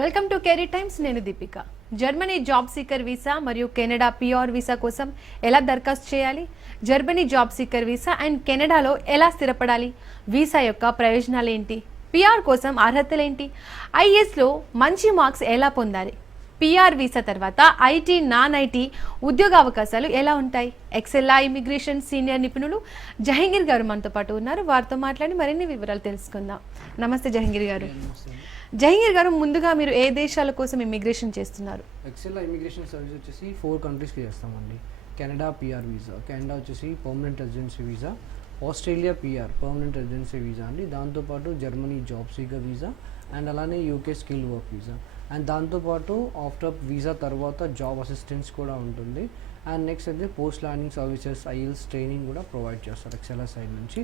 Welcome to Career Times. నేను Deepika. Germany job seeker visa మరియు Canada PR visa కోసం ఎలా దరఖాస్తు చేయాలి, Germany job seeker visa and కెనడాలో ఎలా స్థిరపడాలి, వీసా యొక్క ప్రయోజనాలు ఏంటి, పిఆర్ కోసం అర్హతలేంటి, ఐఎస్లో మంచి మార్క్స్ ఎలా పొందాలి, పిఆర్ వీసా తర్వాత ఐటీ నాన్ ఐటీ ఉద్యోగ అవకాశాలు ఎలా ఉంటాయి, ఎక్సెల్ఆ ఇమిగ్రేషన్ సీనియర్ నిపుణులు జహంగీర్ గారు మనతో పాటు ఉన్నారు. వారితో మాట్లాడి మరిన్ని వివరాలు తెలుసుకుందాం. నమస్తే జహంగీర్ గారు. జహంగీర్ గారు, ముందుగా మీరు ఏ దేశాల కోసం ఇమిగ్రేషన్ చేస్తున్నారు? ఎక్సెల్ఆ ఇమిగ్రేషన్ సర్వీస్ వచ్చేసి 4 కంట్రీస్కి చేస్తామండి. కెనడా పిఆర్ వీసా, కెనడా వచ్చేసి permanent residency visa, Australia PR permanent residency visa అండి, దాంతోపాటు Germany job seeker visa and అలానే UK skill work visa and దాంతోపాటు ఆఫ్టర్ వీసా తర్వాత జాబ్ అసిస్టెన్స్ కూడా ఉంటుంది. అండ్ నెక్స్ట్ అయితే post landing services IELTS training కూడా ప్రొవైడ్ చేస్తారు ఎక్సెల్ఆ సైడ్ నుంచి.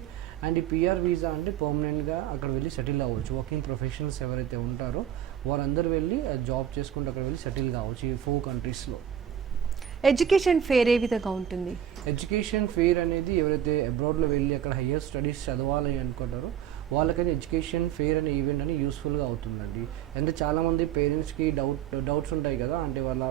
అండ్ ఈ పిఆర్ వీసా అంటే పర్మనెంట్గా అక్కడ వెళ్ళి సెటిల్ అవ్వచ్చు. వర్కింగ్ ప్రొఫెషనల్స్ ఎవరైతే ఉంటారో వారందరూ వెళ్ళి జాబ్ చేసుకుంటూ అక్కడ వెళ్ళి సెటిల్ కావచ్చు ఈ 4 కంట్రీస్లో. ఎడ్యుకేషన్ ఫేర్ ఏ విధంగా ఉంటుంది? ఎడ్యుకేషన్ ఫేర్ అనేది ఎవరైతే అబ్రాడ్లో వెళ్ళి అక్కడ హయ్యర్ స్టడీస్ చదవాలి అనుకుంటారో వాళ్ళకైతే ఎడ్యుకేషన్ ఫేర్ అనే ఈవెంట్ అని యూస్ఫుల్గా అవుతుందండి. అంటే చాలామంది పేరెంట్స్కి డౌట్స్ ఉంటాయి కదా, అంటే వాళ్ళ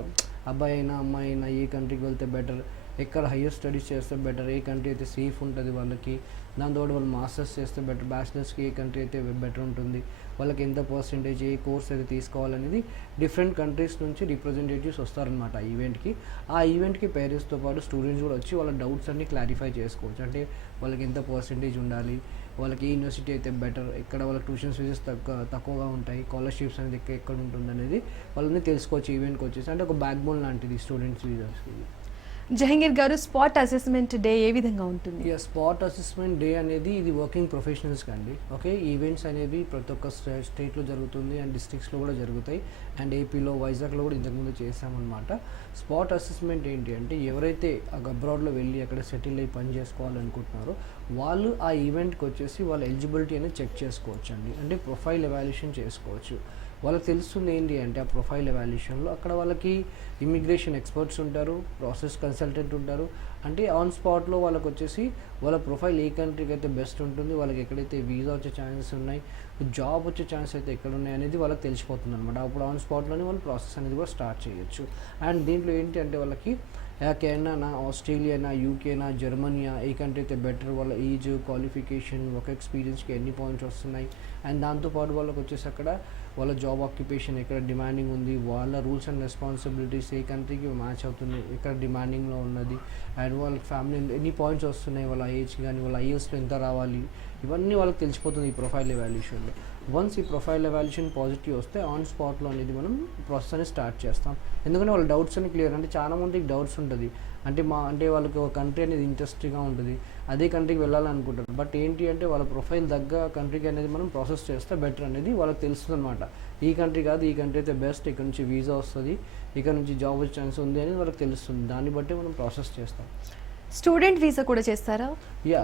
అబ్బాయి అయినా అమ్మాయి అయినా ఏ కంట్రీకి వెళ్తే బెటర్, ఎక్కడ హయ్యర్ స్టడీస్ చేస్తే బెటర్, ఏ కంట్రీ అయితే సేఫ్ ఉంటుంది వాళ్ళకి, దాంతోపాటు వాళ్ళు మాస్టర్స్ చేస్తే బెటర్, బ్యాచిలర్స్కి ఏ కంట్రీ అయితే బెటర్ ఉంటుంది, వాళ్ళకి ఎంత పర్సెంటేజ్ ఏ కోర్స్ అయితే తీసుకోవాలనేది డిఫరెంట్ కంట్రీస్ నుంచి రిప్రజెంటేటివ్స్ వస్తారనమాట ఆ ఈవెంట్కి. ఆ ఈవెంట్కి పేరెంట్స్తో పాటు స్టూడెంట్స్ కూడా వచ్చి వాళ్ళ డౌట్స్ అన్ని క్లారిఫై చేసుకోవచ్చు. అంటే వాళ్ళకి ఎంత పర్సెంటేజ్ ఉండాలి, వాళ్ళకి ఏ యూనివర్సిటీ అయితే బెటర్, ఎక్కడ వాళ్ళ ట్యూషన్ ఫీజెస్ తక్కువగా ఉంటాయి, స్కాలర్షిప్స్ అనేది ఎక్కడ ఉంటుంది అనేది వాళ్ళని తెలుసుకోవచ్చు ఈవెంట్కి వచ్చేసి. అంటే ఒక బ్యాక్ బోన్ లాంటిది స్టూడెంట్స్ వీజాస్కి. జహంగీర్ గారు, స్పాట్ అసెస్మెంట్ డే ఏ విధంగా ఉంటుంది? స్పాట్ అసెస్మెంట్ డే అనేది ఇది వర్కింగ్ ప్రొఫెషనల్స్కి అండి. ఓకే, ఈవెంట్స్ అనేవి ప్రతి ఒక్క స్టేట్లో జరుగుతుంది అండ్ డిస్ట్రిక్ట్స్లో కూడా జరుగుతాయి. అండ్ ఏపీలో వైజాగ్లో కూడా ఇంతకుముందు చేసామన్నమాట. స్పాట్ అసెస్మెంట్ ఏంటి అంటే ఎవరైతే అబ్రాడ్లో వెళ్ళి అక్కడ సెటిల్ అయ్యి పని చేసుకోవాలనుకుంటున్నారో వాళ్ళు ఆ ఈవెంట్కి వచ్చేసి వాళ్ళ ఎలిజిబిలిటీ అనేది చెక్ చేసుకోవచ్చు అండి. అంటే ప్రొఫైల్ ఎవాల్యుయేషన్ చేసుకోవచ్చు. వాళ్ళకి తెలుస్తుంది ఏంటి అంటే ఆ ప్రొఫైల్ ఎవాల్యుయేషన్లో అక్కడ వాళ్ళకి ఇమిగ్రేషన్ ఎక్స్పర్ట్స్ ఉంటారు, ప్రాసెస్ కన్సల్టెంట్ ఉంటారు. అంటే ఆన్ స్పాట్లో వాళ్ళకి వచ్చేసి వాళ్ళ ప్రొఫైల్ ఏ కంట్రీకి అయితే బెస్ట్ ఉంటుంది, వాళ్ళకి ఎక్కడైతే వీసా వచ్చే ఛాన్సెస్ ఉన్నాయి, జాబ్ వచ్చే ఛాన్సెస్ అయితే ఎక్కడ ఉన్నాయి అనేది వాళ్ళకి తెలిసిపోతుంది అనమాట. అప్పుడు ఆన్ స్పాట్లోనే వాళ్ళు ప్రాసెస్ అనేది కూడా స్టార్ట్ చేయొచ్చు. అండ్ దీంట్లో ఏంటి అంటే వాళ్ళకి కెనడానా, ఆస్ట్రేలియానా, యూకేనా, జర్మనీయా ఏ కంట్రీ అయితే బెటర్, వాళ్ళ ఏజ్, క్వాలిఫికేషన్, ఒక ఎక్స్పీరియన్స్కి ఎన్ని పాయింట్స్ వస్తున్నాయి, అండ్ దాంతోపాటు వాళ్ళకి వచ్చేసి అక్కడ వాళ్ళ జాబ్ ఆక్యుపేషన్ ఎక్కడ డిమాండింగ్ ఉంది, వాళ్ళ రూల్స్ అండ్ రెస్పాన్సిబిలిటీస్ ఏ కంట్రీకి మ్యాచ్ అవుతుంది, ఎక్కడ డిమాండింగ్లో ఉన్నది, అండ్ వాళ్ళ ఫ్యామిలీ ఎన్ని పాయింట్స్ వస్తున్నాయి, వాళ్ళ ఏజ్ కానీ వాళ్ళ ఐఎల్స్లో ఎంత రావాలి, ఇవన్నీ వాళ్ళకి తెలిసిపోతుంది ఈ ప్రొఫైల్ ఎవాల్యుయేషన్లో. వన్స్ ఈ ప్రొఫైల్ ఎవాల్యుయేషన్ పాజిటివ్ వస్తే ఆన్ స్పాట్లో అనేది మనం ప్రాసెస్ అనేది స్టార్ట్ చేస్తాం. ఎందుకంటే వాళ్ళ డౌట్స్ అన్ని క్లియర్. అంటే చాలా మందికి డౌట్స్ ఉంటుంది, అంటే వాళ్ళకి ఒక కంట్రీ అనేది ఇంట్రెస్ట్గా ఉంటుంది, అదే కంట్రీకి వెళ్ళాలనుకుంటారు. బట్ ఏంటి అంటే వాళ్ళ ప్రొఫైల్ తగ్గ కంట్రీకి అనేది మనం ప్రాసెస్ చేస్తే బెటర్ అనేది వాళ్ళకి తెలుస్తుంది అనమాట. ఈ కంట్రీ కాదు, ఈ కంట్రీ అయితే బెస్ట్, ఇక్కడ నుంచి వీసా వస్తుంది, ఇక్కడ నుంచి జాబ్ వచ్చే ఛాన్స్ ఉంది అనేది వాళ్ళకి తెలుస్తుంది. దాన్ని బట్టి మనం ప్రాసెస్ చేస్తాం. స్టూడెంట్ వీసా కూడా చేస్తారా?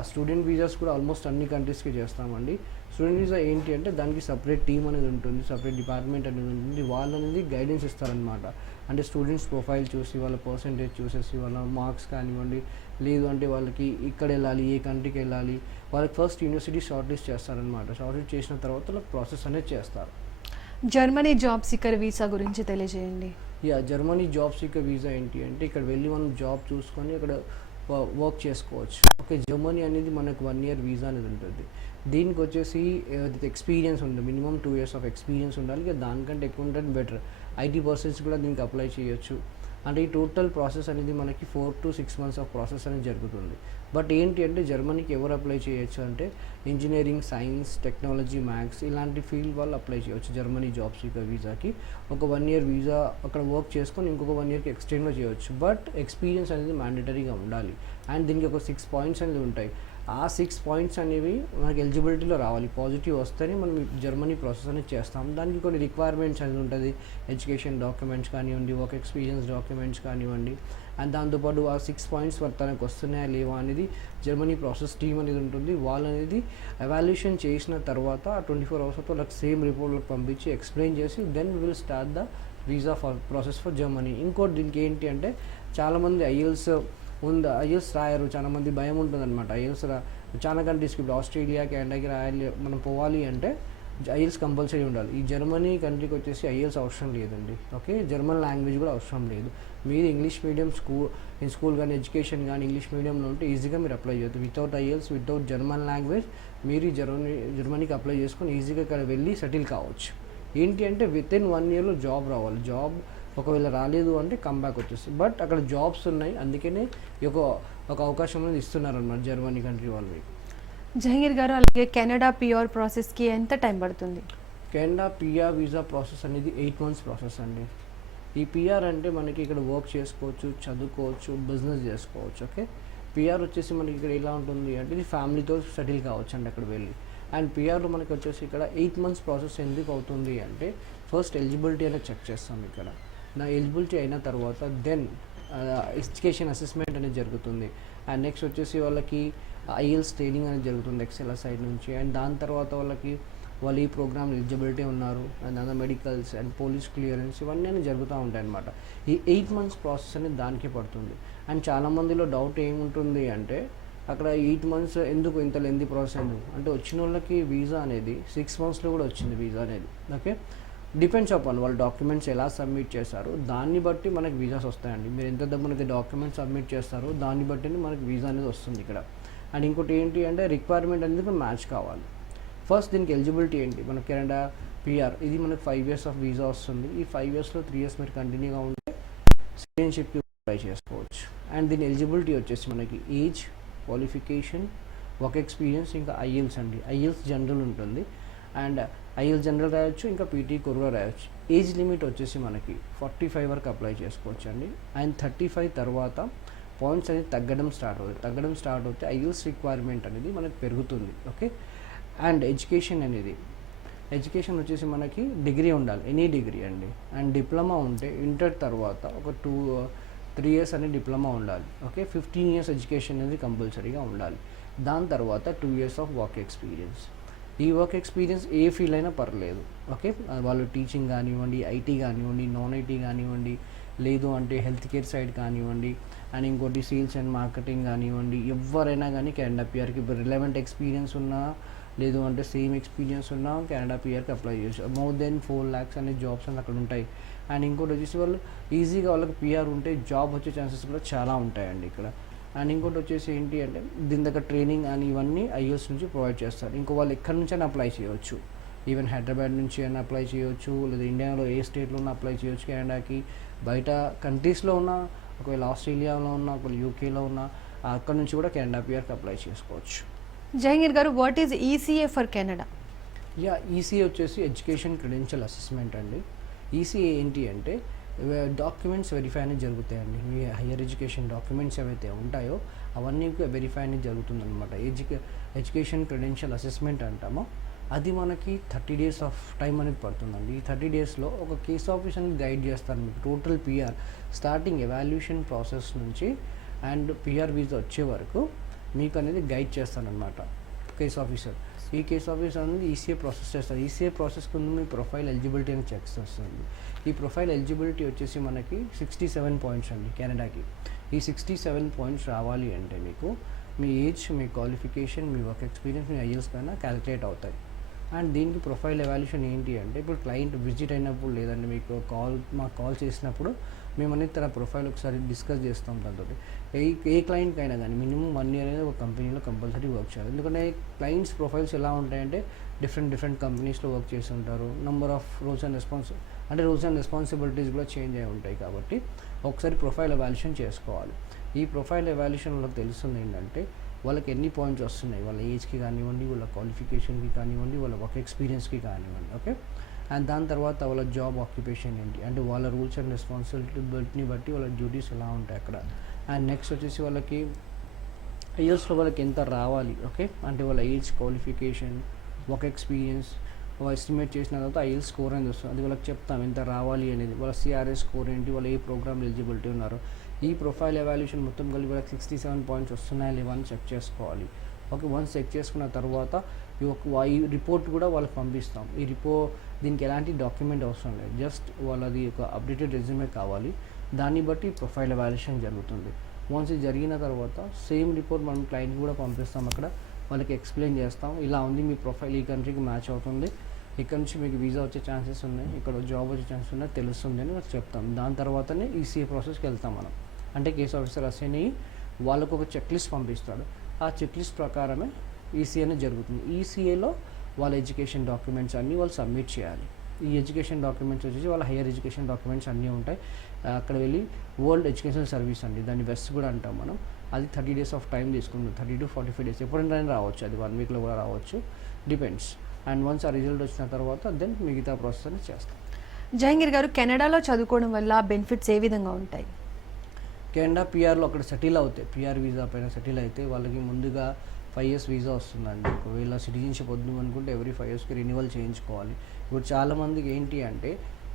స్టూడెంట్ వీసాస్ కూడా ఆల్మోస్ట్ అన్ని కంట్రీస్కి చేస్తామండి. స్టూడెంట్ వీసా ఏంటి అంటే దానికి సపరేట్ టీమ్ అనేది ఉంటుంది, సపరేట్ డిపార్ట్మెంట్ అనేది ఉంటుంది. వాళ్ళు అనేది గైడెన్స్ ఇస్తారనమాట. అంటే స్టూడెంట్స్ ప్రొఫైల్ చూసి వాళ్ళ పర్సెంటేజ్ చూసేసి వాళ్ళ మార్క్స్ కానివ్వండి, లేదు అంటే వాళ్ళకి ఇక్కడ వెళ్ళాలి, ఏ కంట్రీకి వెళ్ళాలి, వాళ్ళకి ఫస్ట్ యూనివర్సిటీ షార్ట్ లిస్ట్ చేస్తారనమాట. షార్ట్ లిస్ట్ చేసిన తర్వాత వాళ్ళకి ప్రాసెస్ అనేది చేస్తారు. జర్మనీ జాబ్ సీకర్ వీసా గురించి తెలియజేయండి. జర్మనీ జాబ్ సీకర్ వీసా ఏంటి అంటే ఇక్కడ వెళ్ళి మనం జాబ్ చూసుకొని ఇక్కడ వర్క్ చేసుకోవచ్చు. ఓకే, జర్మనీ అనేది మనకు 1 year వీసా అనేది ఉంటుంది. దీనికి వచ్చేసి ఎక్స్పీరియన్స్ ఉంటుంది, మినిమం 2 years ఆఫ్ ఎక్స్పీరియన్స్ ఉండాలి. ఇక దానికంటే ఎక్కువ ఉంటుంది బెటర్. ఐటీ పర్సన్స్ కూడా దీనికి అప్లై చేయొచ్చు. అంటే ఈ టోటల్ ప్రాసెస్ అనేది మనకి 4 to 6 months ఆఫ్ ప్రాసెస్ అనేది జరుగుతుంది. బట్ ఏంటి అంటే జర్మనీకి ఎవరు అప్లై చేయొచ్చు అంటే ఇంజనీరింగ్, సైన్స్, టెక్నాలజీ, మ్యాథ్స్ ఇలాంటి ఫీల్డ్ వాళ్ళు అప్లై చేయవచ్చు జర్మనీ జాబ్ సీకర్ వీసాకి. ఒక 1 year వీసా అక్కడ వర్క్ చేసుకొని ఇంకొక 1 yearకి ఎక్స్టెండ్ చేయవచ్చు. బట్ ఎక్స్పీరియన్స్ అనేది మ్యాండేటరీగా ఉండాలి. అండ్ దీనికి ఒక 6 points అనేది ఉంటాయి. ఆ 6 points అనేవి మనకి ఎలిజిబిలిటీలో రావాలి. పాజిటివ్ వస్తేనే మనం జర్మనీ ప్రాసెస్ అనేది చేస్తాం. దానికి కొన్ని రిక్వైర్మెంట్స్ అనేది ఉంటుంది. ఎడ్యుకేషన్ డాక్యుమెంట్స్ కానివ్వండి, వర్క్ ఎక్స్పీరియన్స్ డాక్యుమెంట్స్ కానివ్వండి, అండ్ దాంతోపాటు ఆ 6 points తనకు వస్తున్నాయా లేవా అనేది జర్మనీ ప్రాసెస్ టీమ్ అనేది ఉంటుంది. వాళ్ళు అనేది ఎవాల్యుయేషన్ చేసిన తర్వాత 24 hours వాళ్ళకి సేమ్ రిపోర్ట్లకు పంపించి ఎక్స్ప్లెయిన్ చేసి then will start the visa process for Germany. ఇంకోటి దీనికి ఏంటి అంటే చాలామంది ఐఎల్స్ రాయరు, చాలామంది భయం ఉంటుంది అనమాట. చాలా కంట్రీస్కి ఇప్పుడు ఆస్ట్రేలియా, కెనడాకి రాయాలి మనం పోవాలి అంటే ఐఎల్స్ కంపల్సరీ ఉండాలి. ఈ జర్మనీ కంట్రీకి వచ్చేసి ఐఎల్స్ అవసరం లేదండి. ఓకే, జర్మన్ లాంగ్వేజ్ కూడా అవసరం లేదు. మీరు ఇంగ్లీష్ మీడియం స్కూల్ కానీ ఎడ్యుకేషన్ కానీ ఇంగ్లీష్ మీడియంలో ఉంటే ఈజీగా మీరు అప్లై చేయొచ్చు. Without IELTS, without German language మీరు జర్మనీకి అప్లై చేసుకొని ఈజీగా ఇక్కడ వెళ్ళి సెటిల్ కావచ్చు. ఏంటి అంటే విత్ ఇన్ 1 yearలో జాబ్ రావాలి. జాబ్ ఒకవేళ రాలేదు అంటే కంబ్యాక్ వచ్చేస్తుంది. బట్ అక్కడ జాబ్స్ ఉన్నాయి, అందుకనే ఈ ఒక అవకాశం అనేది ఇస్తున్నారు అన్నమాట జర్మనీ కంట్రీ వాళ్ళు. జహంగీర్ గారు, అలాగే కెనడా పిఆర్ ప్రాసెస్కి ఎంత టైం పడుతుంది? కెనడా పిఆర్ వీసా ప్రాసెస్ అనేది 8 months ప్రాసెస్ అండి. ఈ పిఆర్ అంటే మనకి ఇక్కడ వర్క్ చేసుకోవచ్చు, చదువుకోవచ్చు, బిజినెస్ చేసుకోవచ్చు. ఓకే, పిఆర్ వచ్చేసి మనకి ఇక్కడ ఎలా ఉంటుంది అంటే ఇది ఫ్యామిలీతో సెటిల్ కావచ్చు అండి అక్కడ వెళ్ళి. అండ్ పిఆర్లో మనకి వచ్చేసి ఇక్కడ 8 months ప్రాసెస్ ఎందుకు అవుతుంది అంటే ఫస్ట్ ఎలిజిబిలిటీ అనేది చెక్ చేస్తాం ఇక్కడ. నా ఎలిజిబిలిటీ అయిన తర్వాత దెన్ ఎడ్యుకేషన్ అసెస్మెంట్ అనేది జరుగుతుంది. అండ్ నెక్స్ట్ వచ్చేసి వాళ్ళకి ఐఎల్స్ ట్రైనింగ్ అనేది జరుగుతుంది ఎక్సెల్ సైడ్ నుంచి. అండ్ దాని తర్వాత వాళ్ళకి వాళ్ళు ఈ ప్రోగ్రామ్ ఎలిజిబిలిటీ ఉన్నారు, అండ్ దాని మెడికల్స్ అండ్ పోలీస్ క్లియరెన్స్ ఇవన్నీ అనేది జరుగుతూ ఉంటాయి అన్నమాట. ఈ 8 months ప్రాసెస్ అనేది దానికే పడుతుంది. అండ్ చాలామందిలో డౌట్ ఏముంటుంది అంటే అక్కడ 8 months ఎందుకు ఇంత లెంది ప్రాసెస్ ఎందుకు అంటే వచ్చిన వాళ్ళకి వీసా అనేది 6 monthsలో కూడా వచ్చింది వీసా అనేది. ఓకే, డిపెండ్స్ అపాన్ వాళ్ళ డాక్యుమెంట్స్ ఎలా సబ్మిట్ చేశారు దాన్ని బట్టి మనకి వీసాస్ వస్తాయండి. మీరు ఎంత మనకి డాక్యుమెంట్స్ సబ్మిట్ చేస్తారో దాన్ని బట్టి మనకి వీసా అనేది వస్తుంది ఇక్కడ. అండ్ ఇంకోటి ఏంటి అంటే రిక్వైర్మెంట్ అనేది మ్యాచ్ కావాలి. ఫస్ట్ దీనికి ఎలిజిబిలిటీ ఏంటి, మన కెనడా పిఆర్ ఇది మనకు 5 years ఆఫ్ వీసా వస్తుంది. ఈ 5 yearsలో 3 years మీరు కంటిన్యూగా ఉంటే సిటిజన్షిప్కి అప్లై చేసుకోవచ్చు. అండ్ దీని ఎలిజిబిలిటీ వచ్చేసి మనకి ఏజ్, క్వాలిఫికేషన్, వర్క్ ఎక్స్పీరియన్స్, ఇంకా ఐఎల్స్ అండి. ఐఎల్స్ జనరల్ ఉంటుంది అండ్ ఐఎల్స్ జనరల్ రాయొచ్చు, ఇంకా పీటీ కూడా రాయొచ్చు. ఏజ్ లిమిట్ వచ్చేసి మనకి 45 వరకు అప్లై చేసుకోవచ్చు అండి. అండ్ 35 తర్వాత పాయింట్స్ అనేది తగ్గడం స్టార్ట్ అవుతే ఐఎల్స్ రిక్వైర్మెంట్ అనేది మనకి పెరుగుతుంది. ఓకే, అండ్ ఎడ్యుకేషన్ వచ్చేసి మనకి డిగ్రీ ఉండాలి, ఎనీ డిగ్రీ అండి. అండ్ డిప్లొమా ఉంటే ఇంటర్ తర్వాత ఒక 2-3 years అనేది డిప్లొమా ఉండాలి. ఓకే, 15 years ఎడ్యుకేషన్ అనేది కంపల్సరీగా ఉండాలి. దాని తర్వాత 2 years ఆఫ్ వర్క్ ఎక్స్పీరియన్స్. ఈ వర్క్ ఎక్స్పీరియన్స్ ఏ ఫీల్డ్ అయినా పర్లేదు. ఓకే, వాళ్ళు టీచింగ్ కానివ్వండి, ఐటీ కానివ్వండి, నాన్ ఐటీ కానివ్వండి, లేదు అంటే హెల్త్ కేర్ సైడ్ కానివ్వండి, అండ్ ఇంకోటి సేల్స్ అండ్ మార్కెటింగ్ కానివ్వండి, ఎవరైనా కానీ కెనడా పిఆర్కి రిలవెంట్ ఎక్స్పీరియన్స్ ఉన్నా లేదు అంటే సేమ్ ఎక్స్పీరియన్స్ ఉన్నా కెనడా పిఆర్కి అప్లై చేయొచ్చు. మోర్ దెన్ 4 lakhs అనే జాబ్స్ అని అక్కడ ఉంటాయి. అండ్ ఇంకోటి వచ్చేసి వాళ్ళు ఈజీగా వాళ్ళకి పిఆర్ ఉంటే జాబ్ వచ్చే ఛాన్సెస్ కూడా చాలా ఉంటాయండి ఇక్కడ. అండ్ ఇంకోటి వచ్చేసి ఏంటి అంటే దీని దగ్గర ట్రైనింగ్ అని ఇవన్నీ ఐఎల్స్ నుంచి ప్రొవైడ్ చేస్తారు. ఇంకో వాళ్ళు ఎక్కడి నుంచి అయినా అప్లై చేయొచ్చు, ఈవెన్ హైదరాబాద్ నుంచి అయినా అప్లై చేయొచ్చు, లేదా ఇండియాలో ఏ స్టేట్లో ఉన్నా అప్లై చేయొచ్చు కెనడాకి. బయట కంట్రీస్లో ఉన్న, ఒకవేళ ఆస్ట్రేలియాలో ఉన్న, ఒకవేళ యూకేలో ఉన్న అక్కడ నుంచి కూడా కెనడా పిఆర్కి అప్లై చేసుకోవచ్చు. జహంగీర్ గారు, what is ECA for Canada? ECA వచ్చేసి ఎడ్యుకేషన్ క్రెడెన్షియల్ అసెస్మెంట్ అండి. ఈసీఏ ఏంటి అంటే డాక్యుమెంట్స్ వెరిఫై అనేది జరుగుతాయండి. మీ హయ్యర్ ఎడ్యుకేషన్ డాక్యుమెంట్స్ ఏవైతే ఉంటాయో అవన్నీ వెరిఫై అనేది జరుగుతుందన్నమాట. ఎడ్యుకేషన్ క్రెడెన్షియల్ అసెస్మెంట్ అంటామో అది మనకి 30 days ఆఫ్ టైం అనేది పడుతుందండి. ఈ 30 daysలో ఒక కేస్ ఆఫీసర్ అనేది గైడ్ చేస్తాను మీకు. Total PR starting evaluation process నుంచి అండ్ పిఆర్ వీసా వచ్చే వరకు మీకు అనేది గైడ్ చేస్తానన్నమాట కేస్ ఆఫీసర్. ఈ కేస్ ఆఫీసర్ అనేది ఈసీఏ ప్రాసెస్ చేస్తారు. ఈసీఏ ప్రాసెస్ కింద మీ ప్రొఫైల్ ఎలిజిబిలిటీ అని చెక్ చేస్తుంది. ఈ ప్రొఫైల్ ఎలిజిబిలిటీ వచ్చేసి మనకి 67 points అండి కెనడాకి. ఈ 67 points రావాలి అంటే మీకు మీ ఏజ్, మీ క్వాలిఫికేషన్, మీ వర్క్ ఎక్స్పీరియన్స్, మీ ఐఎల్స్ పైన క్యాలిక్యులేట్ అవుతాయి. అండ్ దీనికి ప్రొఫైల్ ఎవాల్యుయేషన్ ఏంటి అంటే ఇప్పుడు క్లయింట్ విజిట్ అయినప్పుడు లేదంటే మీకు మాకు కాల్ చేసినప్పుడు మేము అనేది తన ప్రొఫైల్ ఒకసారి డిస్కస్ చేస్తాం. దాంతో ఏ క్లయింట్కి అయినా కానీ మినిమం 1 year అనేది ఒక కంపెనీలో కంపల్సరీ వర్క్ చేయాలి. ఎందుకంటే క్లయింట్స్ ప్రొఫైల్స్ ఎలా ఉంటాయంటే డిఫరెంట్ కంపెనీస్లో వర్క్ చేసి ఉంటారు. Number of rules and responsibilities కూడా చేంజ్ అయి ఉంటాయి. కాబట్టి ఒకసారి ప్రొఫైల్ ఎవాల్యుయేషన్ చేసుకోవాలి. ఈ ప్రొఫైల్ ఎవాల్యుయేషన్ వాళ్ళకి తెలుస్తుంది ఏంటంటే వాళ్ళకి ఎన్ని పాయింట్స్ వస్తున్నాయి, వాళ్ళ ఏజ్కి కానివ్వండి, వాళ్ళ క్వాలిఫికేషన్కి కానివ్వండి, వాళ్ళ వర్క్ ఎక్స్పీరియన్స్కి కానివ్వండి. ఓకే, అండ్ దాని తర్వాత వాళ్ళ జాబ్ ఆక్యుపేషన్ ఏంటి అంటే వాళ్ళ రూల్స్ అండ్ రెస్పాన్సిబిలిటీని బట్టి వాళ్ళ డ్యూటీస్ ఎలా ఉంటాయి అక్కడ. అండ్ నెక్స్ట్ వచ్చేసి వాళ్ళకి ఇయర్స్లో వాళ్ళకి ఎంత రావాలి. ఓకే, అంటే వాళ్ళ age, qualification, work experience estimate చేసిన తర్వాత ఐఎల్స్ స్కోర్ అనేది వస్తుంది. అది వాళ్ళకి చెప్తాం ఎంత రావాలి అనేది. వాళ్ళ సిఆర్ఎస్ స్కోర్ ఏంటి, వాళ్ళు ఏ ప్రోగ్రామ్ ఎలిజిబిలిటీ ఉన్నారు. ఈ ప్రొఫైల్ ఎవాల్యుయేషన్ మొత్తం కలిపి వాళ్ళకి 67 points వస్తున్నాయా లేవా అని చెక్ చేసుకోవాలి. ఓకే, వన్స్ చెక్ చేసుకున్న తర్వాత ఈ రిపోర్ట్ కూడా వాళ్ళకి పంపిస్తాం. దీనికి ఎలాంటి డాక్యుమెంట్ అవసరం లేదు, జస్ట్ వాళ్ళది ఒక అప్డేటెడ్ రెజ్యూమే కావాలి. దాన్ని బట్టి ప్రొఫైల్ ఎవాల్యుయేషన్ జరుగుతుంది. వన్స్ ఇది జరిగిన తర్వాత సేమ్ రిపోర్ట్ మనం క్లయింట్ కూడా పంపిస్తాం. అక్కడ వాళ్ళకి ఎక్స్ప్లెయిన్ చేస్తాం, ఇలా ఉంది మీ ప్రొఫైల్ ఈ కంట్రీకి మ్యాచ్ అవుతుంది, ఇక్కడ నుంచి మీకు వీసా వచ్చే ఛాన్సెస్ ఉన్నాయి, ఇక్కడ జాబ్ వచ్చే ఛాన్సెస్ ఉన్నాయి తెలుస్తుంది అని మనం చెప్తాం. దాని తర్వాతనే ఈసీఏ ప్రాసెస్కి వెళ్తాం మనం. అంటే కేస్ ఆఫీసర్ అసైన్ అయ్యి వాళ్ళకు ఒక చెక్ లిస్ట్ పంపిస్తాడు. ఆ చెక్ లిస్ట్ ప్రకారమే ఈసీఏ అనేది జరుగుతుంది. ఈసీఏలో వాళ్ళ ఎడ్యుకేషన్ డాక్యుమెంట్స్ అన్నీ వాళ్ళు సబ్మిట్ చేయాలి. ఈ ఎడ్యుకేషన్ డాక్యుమెంట్స్ వచ్చేసి వాళ్ళ హైయర్ ఎడ్యుకేషన్ డాక్యుమెంట్స్ అన్నీ ఉంటాయి. అక్కడ వెళ్ళి వరల్డ్ ఎడ్యుకేషన్ సర్వీస్ అండి, దాన్ని వెస్ట్ కూడా అంటాం మనం. అది 30 days ఆఫ్ టైం తీసుకుంటుంది, 30 to 45 days, ఎప్పుడైనా రావచ్చు, అది 1 weekలో కూడా రావచ్చు, డిపెండ్స్. అండ్ వన్స్ ఆ రిజల్ట్ వచ్చిన తర్వాత దెన్ మిగతా ప్రాసెస్ అనేది చేస్తాం. జహంగీర్ గారు, కెనడాలో చదువుకోవడం వల్ల బెనిఫిట్స్ ఏ విధంగా ఉంటాయి? కెనడా పిఆర్లో అక్కడ సెటిల్ అవుతాయి, పిఆర్ వీసా పైన సెటిల్ అయితే వాళ్ళకి ముందుగా 5 years వీసా వస్తుందండి. ఒకవేళ సిటిజన్షిప్ వద్దు అనుకుంటే ఎవ్రీ 5 yearsకి రెన్యువల్ చేయించుకోవాలి. ఇప్పుడు చాలామందికి ఏంటి అంటే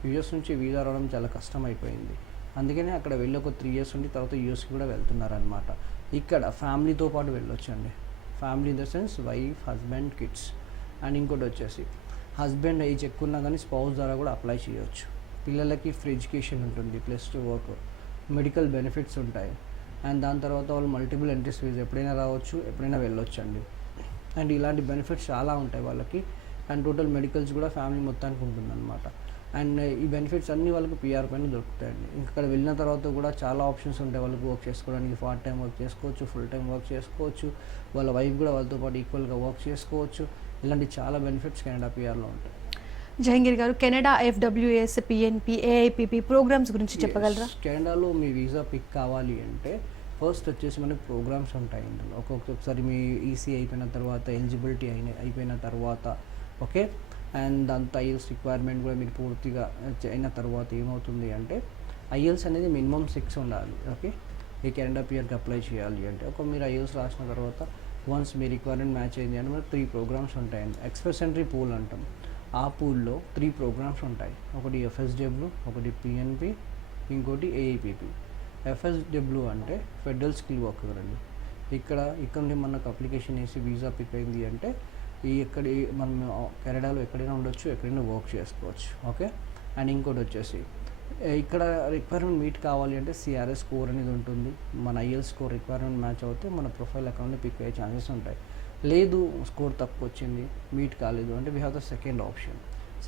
యూఎస్ నుంచి వీసా రావడం చాలా కష్టం అయిపోయింది. అందుకనే అక్కడ వెళ్ళి ఒక 3 years ఉండి తర్వాత యూఎస్కి కూడా వెళ్తున్నారనమాట. ఇక్కడ ఫ్యామిలీతో పాటు వెళ్ళొచ్చు అండి. Family in the sense wife, husband, kids. And ఇంకోటి వచ్చేసి హస్బెండ్ ఏజ్ ఎక్కువ ఉన్నా కానీ స్పౌస్ ద్వారా కూడా అప్లై చేయొచ్చు. పిల్లలకి ఫ్రీ ఎడ్యుకేషన్ ఉంటుంది, plus to work, medical benefits ఉంటాయి. అండ్ దాని తర్వాత వాళ్ళు మల్టిపుల్ ఎంట్రీస్ వీసా ఎప్పుడైనా రావచ్చు, ఎప్పుడైనా వెళ్ళొచ్చు అండి. అండ్ ఇలాంటి బెనిఫిట్స్ చాలా ఉంటాయి వాళ్ళకి. అండ్ టోటల్ మెడికల్స్ కూడా ఫ్యామిలీ మొత్తానికి ఉంటుందన్నమాట. అండ్ ఈ బెనిఫిట్స్ అన్నీ వాళ్ళకి పిఆర్ పైన దొరుకుతాయండి. ఇక్కడ వెళ్ళిన తర్వాత కూడా చాలా ఆప్షన్స్ ఉంటాయి వాళ్ళకి వర్క్ చేసుకోవడానికి. పార్ట్ టైం వర్క్ చేసుకోవచ్చు, ఫుల్ టైం వర్క్ చేసుకోవచ్చు, వాళ్ళ వైఫ్ కూడా వాళ్ళతో పాటు ఈక్వల్గా వర్క్ చేసుకోవచ్చు. ఇలాంటి చాలా బెనిఫిట్స్ కెనడా పిఆర్లో ఉంటాయి. జహంగీర్ గారు, కెనడా ఎఫ్డబ్ల్యూఎస్, పిఎన్పి, ఏఐపిపి ప్రోగ్రామ్స్ గురించి చెప్పగలరా? కెనడాలో మీ వీసా పిక్ కావాలి అంటే ఫస్ట్ వచ్చేసి మనకి ప్రోగ్రామ్స్ ఉంటాయి ఇందులో. ఒక్కొక్కసారి మీ ఈసీ అయిపోయిన తర్వాత, ఎలిజిబిలిటీ అయిపోయిన తర్వాత, ఓకే, అండ్ అంత ఐఎల్స్ రిక్వైర్మెంట్ కూడా మీరు పూర్తిగా అయిన తర్వాత ఏమవుతుంది అంటే ఐఎల్స్ అనేది మినిమం 6 ఉండాలి. ఓకే, ఈ కెనడా పిఆర్కి అప్లై చేయాలి అంటే మీరు ఐఎల్స్ రాసిన తర్వాత వన్స్ మీ రిక్వైర్మెంట్ మ్యాచ్ అయింది అంటే మనకు 3 programs ఉంటాయండి. ఎక్స్ప్రెస్ ఎంట్రీ పూల్ అంటాం. ఆ పూల్లో 3 programs ఉంటాయి. ఒకటి ఎఫ్ఎస్డబ్ల్యూ, ఒకటి పిఎన్పి, ఇంకోటి ఏఐపిపి. ఎఫ్ఎస్డబ్ల్యూ అంటే ఫెడరల్ స్కిల్ వర్కర్ అండి. ఇక్కడ నుండి మనకు అప్లికేషన్ వేసి వీసా పిక్ అయింది అంటే మనం కెనడాలో ఎక్కడైనా ఉండొచ్చు, ఎక్కడైనా వర్క్ చేసుకోవచ్చు. ఓకే, అండ్ ఇంకోటి వచ్చేసి ఇక్కడ రిక్వైర్మెంట్ మీట్ కావాలి అంటే సిఆర్ఎస్ స్కోర్ అనేది ఉంటుంది. మన ఐఎల్ స్కోర్ రిక్వైర్మెంట్ మ్యాచ్ అవుతే మన ప్రొఫైల్ అకౌంట్ని పిక్ అయ్యే ఛాన్సెస్ ఉంటాయి. లేదు స్కోర్ తక్కువ వచ్చింది, మీట్ కాలేదు అంటే we have the second option.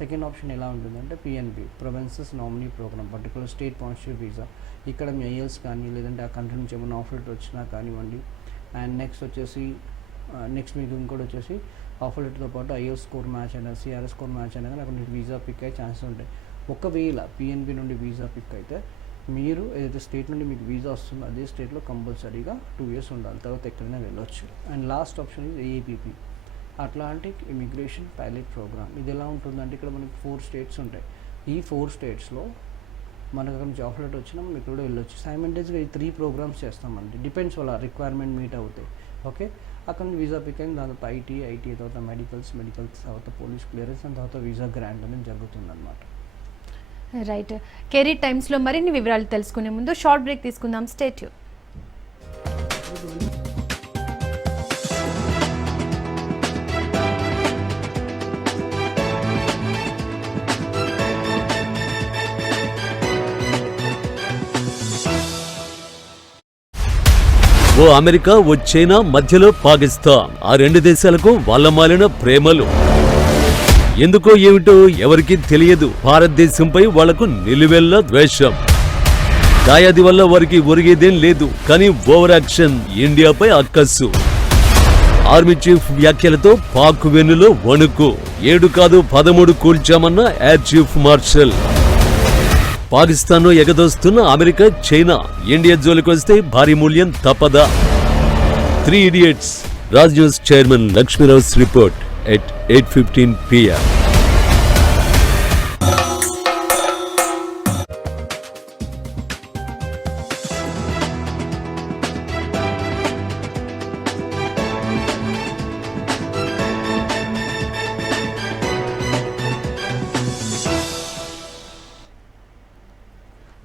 Second option ఎలా ఉంటుందంటే PNP, provinces nominee programme, particular state sponsorship visa. ఇక్కడ మీ ఐఎల్స్ కానీ లేదంటే ఆ కంట్రీ నుంచి ఏమైనా ఆఫర్ లెటర్ వచ్చినా కానివ్వండి. అండ్ నెక్స్ట్ మీకు ఇంకోటి వచ్చేసి ఆఫర్ లెటర్తో పాటు ఐఎల్ స్కోర్ మ్యాచ్ అయినా, సిఆర్ఎస్ స్కోర్ మ్యాచ్ అయినా కానీ అక్కడ మీకు వీసా పిక్ అయ్యే ఛాన్సెస్ ఉంటాయి. ఒకవేళ పిఎన్పి నుండి వీసా పిక్ అయితే మీరు ఏదైతే స్టేట్ నుండి మీకు వీసా వస్తుందో అదే స్టేట్లో కంపల్సరీగా 2 years ఉండాలి, తర్వాత ఎక్కడైనా వెళ్ళొచ్చు. అండ్ లాస్ట్ ఆప్షన్ ఇది AIPP, Atlantic immigration pilot programme. ఇది ఎలా ఉంటుందంటే ఇక్కడ మనకి 4 states ఉంటాయి. ఈ 4 statesలో మనకు అక్కడ నుంచి ఆఫర్ లెటర్ వచ్చినా మనం ఇక్కడ కూడా వెళ్ళొచ్చు. సైమల్టేనియస్గా ఈ 3 programs చేస్తామండి. డిపెండ్స్ వాళ్ళ రిక్వైర్మెంట్ మీట్ అవుతాయి. ఓకే, అక్కడ నుంచి వీసా పిక్ అయిన దాని తర్వాత ఐటీ తర్వాత మెడికల్స్ తర్వాత పోలీస్ క్లియరెన్స్, అండ్ తర్వాత వీసా గ్రాంట్ అనేది జరుగుతుందన్నమాట. రైట్. కెరీర్ టైమ్స్లో మరిన్ని వివరాలు తెలుసుకునే ముందు షార్ట్ బ్రేక్ తీసుకుందాం. Stay tune. ఓ అమెరికా, ఓ చైనా, మధ్యలో పాకిస్తాన్. ఆ 2 దేశాలకు వాళ్ళ మాలిన ప్రేమలు. ఎందుకో ఏమిటో ఎవరికీ తెలియదు. భారతదేశంపై వాళ్లకు నిలువెల్ల ద్వేషం. దాయాది వల్ల వారికి ఒరిగేదేం లేదు, కానీ ఓవర్ యాక్షన్, ఇండియాపై అక్కస్సు. ఆర్మీ చీఫ్ వ్యాఖ్యలతో పాక్ వెన్నులో వణుకు. 7 కాదు 13 కూల్చామన్న ఎయిర్ చీఫ్ మార్షల్. పాకిస్తాన్ను ఎగదోస్తున్న అమెరికా, చైనా. ఇండియా జోలికొస్తే భారీ మూల్యం తప్పదా? 3 Idiots. రాజ్ న్యూస్ చైర్మన్ లక్ష్మీరావు's report at 8:15 PM.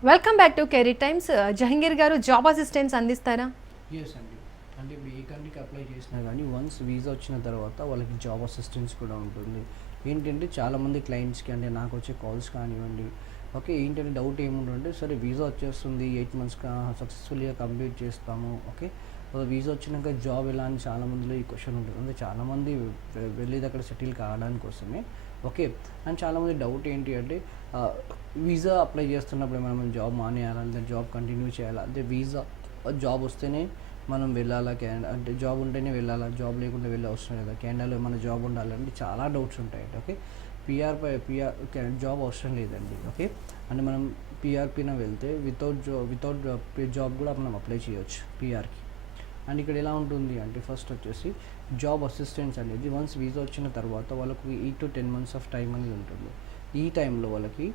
Welcome back to Career Times. Jahangir గారు, జాబ్ అసిస్టెన్స్ అందిస్తారా? ఎస్ అండి. అంటే ఇప్పుడు ఏ కంట్రీకి అప్లై చేసినా కానీ వన్స్ వీసా వచ్చిన తర్వాత వాళ్ళకి జాబ్ అసిస్టెన్స్ కూడా ఉంటుంది. ఏంటంటే చాలామంది క్లయింట్స్కి అంటే నాకు వచ్చే కాల్స్ కానివ్వండి, ఓకే, ఏంటంటే డౌట్ ఏముంటుందంటే సరే వీసా వచ్చేస్తుంది 8 months సక్సెస్ఫుల్గా కంప్లీట్ చేస్తాము, ఓకే, వీసా వచ్చినాక జాబ్ ఎలా అని చాలా మందిలో ఈ క్వశ్చన్ ఉంటుంది. అంటే చాలామంది వెళ్ళేది అక్కడ సెటిల్ కావడానికి కోసమే. ఓకే, అండ్ చాలామంది డౌట్ ఏంటి అంటే వీసా అప్లై చేస్తున్నప్పుడు మనం జాబ్ మానేయాలా లేదా జాబ్ కంటిన్యూ చేయాలా, అంటే వీసా జాబ్ వస్తేనే మనం వెళ్ళాలా, అంటే జాబ్ ఉంటేనే వెళ్ళాలా, జాబ్ లేకుండా వెళ్ళే అవసరం లేదా, కెనడాలో ఏమైనా జాబ్ ఉండాలంటే చాలా డౌట్స్ ఉంటాయండి. ఓకే, పిఆర్ జాబ్ అవసరం లేదండి. ఓకే, అంటే మనం పిఆర్పిన వెళ్తే వితౌట్ జాబ్ కూడా మనం అప్లై చేయొచ్చు పిఆర్కి. అండ్ ఇక్కడ ఎలా ఉంటుంది అంటే ఫస్ట్ వచ్చేసి జాబ్ అసిస్టెంట్స్ అనేది వన్స్ వీసా వచ్చిన తర్వాత వాళ్ళకు 8 to 10 months ఆఫ్ టైం అనేది ఉంటుంది. ఈ టైంలో వాళ్ళకి